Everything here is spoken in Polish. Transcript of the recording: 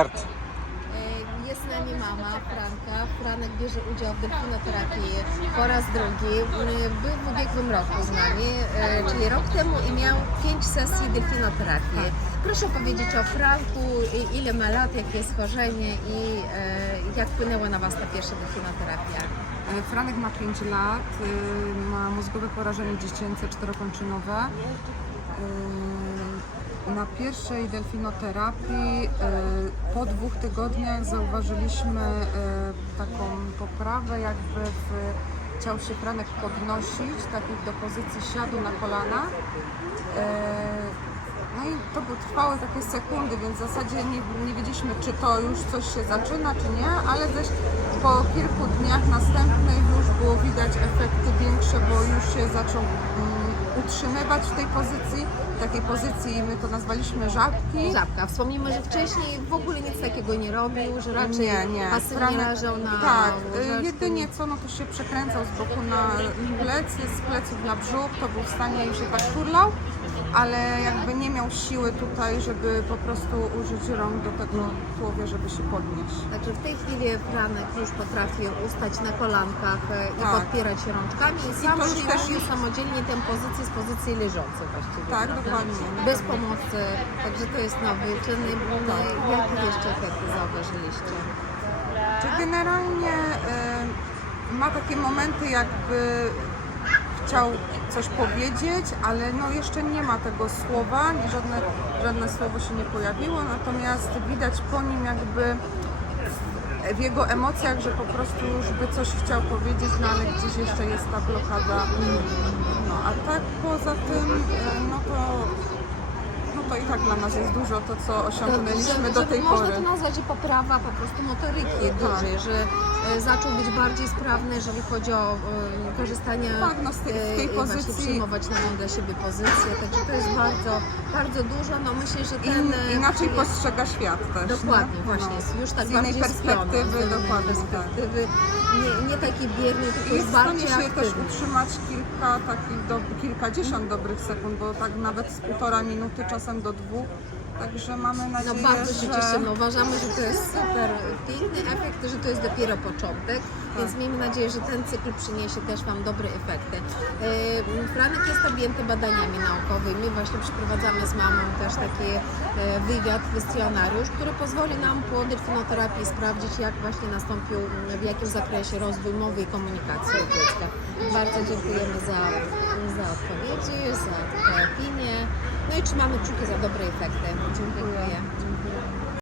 E, Jest z nami mama, Franka. Franek bierze udział w delfinoterapii po raz drugi. E, Był w ubiegłym roku z nami, e, czyli rok temu i miał pięć sesji delfinoterapii. Proszę powiedzieć o Franku, i- ile ma lat, jakie jest schorzenie i jak wpłynęła na Was ta pierwsza delfinoterapia? Franek ma 5 lat, y, ma mózgowe porażenie dziecięce czterokończynowe. Na pierwszej delfinoterapii y, po dwóch tygodniach zauważyliśmy y, taką poprawę, jakby w, chciał się Franek podnosić, tak jak do pozycji siadu na kolana. Y, No i to by trwały takie sekundy, więc w zasadzie nie, nie wiedzieliśmy, czy to już coś się zaczyna, czy nie, ale też po kilku dniach następnych już było widać efekty bo już się zaczął mm, utrzymywać w tej pozycji, takiej pozycji my to nazwaliśmy żabki. Żabka. Wspomnimy, że wcześniej w ogóle nic takiego nie robił, że raczej Nie, nie. pasywnie Franek- leżał na Tak, y, jedynie co, no to się przekręcał z boku na plecy, z pleców na brzuch, to był w stanie już się tak turlał, ale jakby nie miał siły tutaj, żeby po prostu użyć rąk do tego tułowia, żeby się podnieść. Także w tej chwili Franek już potrafi ustać na kolankach e, i Tak. podpierać się rączkami i sam to już też- samodzielnie tę pozycję z pozycji leżącej właściwie. Tak, prawda? dokładnie. Bez pomocy, także to jest nowy czyn. Jakie jeszcze efekty zauważyliście? Czy generalnie y, ma takie momenty, jakby chciał coś powiedzieć, ale no jeszcze nie ma tego słowa, żadne, żadne słowo się nie pojawiło, natomiast widać po nim jakby w jego emocjach, że po prostu już by coś chciał powiedzieć, no ale gdzieś jeszcze jest ta blokada. No a tak poza tym, y, no to no to i tak dla nas jest dużo to, co osiągnęliśmy do że tej można pory. to nazwać, że poprawa po prostu motoryki dużej, że e, zaczął być bardziej sprawny, jeżeli chodzi o e, korzystanie Tak, no z tej- w tej e, właśnie pozycji- przyjmować nową dla siebie pozycję, także to jest bardzo, bardzo dużo, no myślę, że ten... In, e, inaczej jest- postrzega świat też. Dokładnie, nie? właśnie, No. jest już tak Z innej bardziej perspektywy, z innej dokładnie, tak. perspektywy, nie, nie taki bierny, tylko I jest jest w stanie bardziej się też aktywny. utrzymać kilka takich, do, kilkadziesiąt dobrych sekund, bo tak nawet z półtora minuty, czasem do dwóch. Także mamy No nadzieję, bardzo się że... cieszymy. Uważamy, że to jest super piękny efekt, że to jest dopiero początek, więc miejmy nadzieję, że ten cykl przyniesie też Wam dobre efekty. Yy, Franek jest objęty badaniami naukowymi. Właśnie przeprowadzamy z mamą też taki e, wywiad, kwestionariusz, który pozwoli nam po delfinoterapii sprawdzić, jak właśnie nastąpił, w jakim zakresie rozwój mowy i komunikacji u dziecka. Bardzo dziękujemy za, za odpowiedzi, za. No i trzymamy kciuki za dobre efekty. Dziękuję. Dziękuję.